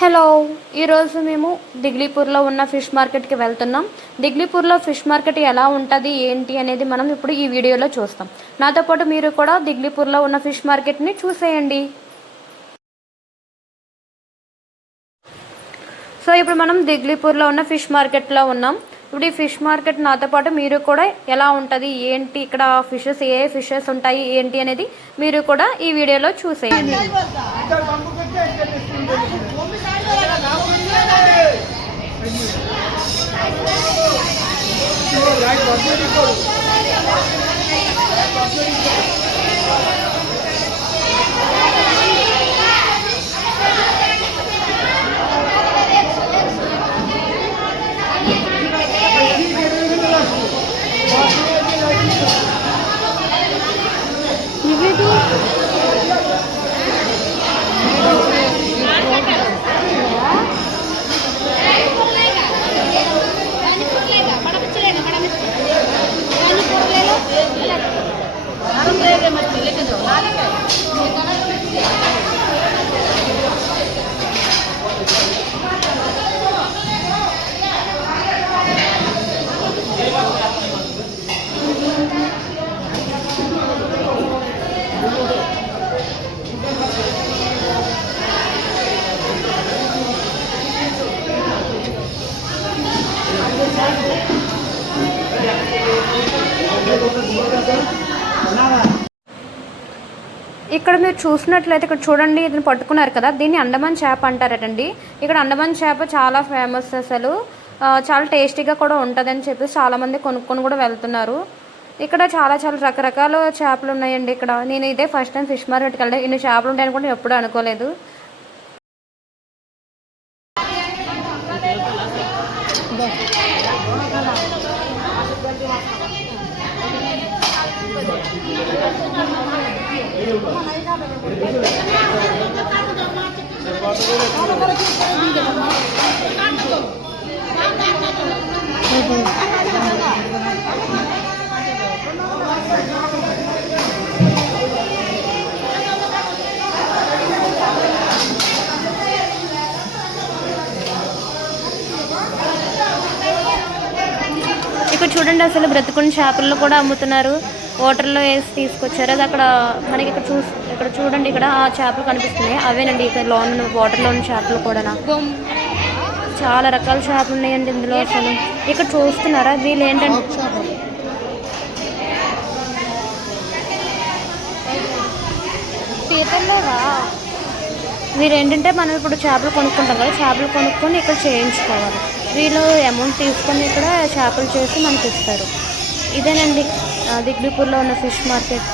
Hello, ఈరోజు మేము దిగ్లీపూర్లో ఉన్న ఫిష్ మార్కెట్కి వెళ్తున్నాం. దిగ్లీపూర్లో ఫిష్ మార్కెట్ ఎలా ఉంటుంది ఏంటి అనేది మనం ఇప్పుడు ఈ వీడియోలో చూస్తాం. నాతో పాటు మీరు కూడా దిగ్లీపూర్లో ఉన్న ఫిష్ మార్కెట్ని చూసేయండి. సో ఇప్పుడు మనం దిగ్లీపూర్లో ఉన్న ఫిష్ మార్కెట్లో ఉన్నాం. ఇప్పుడు ఈ ఫిష్ మార్కెట్ నాతో పాటు మీరు కూడా ఎలా ఉంటుంది ఏంటి, ఇక్కడ ఫిషెస్ ఏ ఫిషెస్ ఉంటాయి ఏంటి అనేది మీరు కూడా ఈ వీడియోలో చూసేయండి. ఇక్కడ మీరు చూసినట్లయితే ఇక్కడ చూడండి, ఇతను పట్టుకున్నారు కదా, దీన్ని అండమాన్ చేప అంటారటండి. ఇక్కడ అండమాన్ చేప చాలా ఫేమస్, అసలు చాలా టేస్టీగా కూడా ఉంటుందని చెప్పి చాలామంది కొనుక్కొని కూడా వెళ్తున్నారు. ఇక్కడ చాలా చాలా రకరకాల చేపలు ఉన్నాయండి. ఇక్కడ నేను ఇదే ఫస్ట్ టైం ఫిష్ మార్కెట్కి వెళ్ళి ఇన్ని చేపలు ఉంటాయని కూడా ఎప్పుడూ అనుకోలేదు. ఇక్కడ చూడండి, అసలు బ్రతుకుని చేపల్లో కూడా అమ్ముతున్నారు. వాటర్లో వేసి తీసుకొచ్చారు. అది అక్కడ మనకి ఇక్కడ చూడండి, ఇక్కడ ఆ చేపలు కనిపిస్తున్నాయి, అవేనండి ఇక్కడ వాటర్లో ఉన్న చేపలు కూడా. చాలా రకాల చేపలు ఉన్నాయండి ఇందులో. అసలు ఇక్కడ చూస్తున్నారా, వీళ్ళు ఏంటంటే వీళ్ళు ఏంటంటే మనం ఇప్పుడు చేపలు కొనుక్కుంటాం కదా, చేపలు కొనుక్కొని ఇక్కడ చేయించుకోవాలి. వీళ్ళు అమౌంట్ తీసుకొని ఇక్కడ చేపలు చేసి మనకి ఇస్తారు. ఇదేనండి దిగ్లీపూర్లో ఉన్న ఫిష్ మార్కెట్.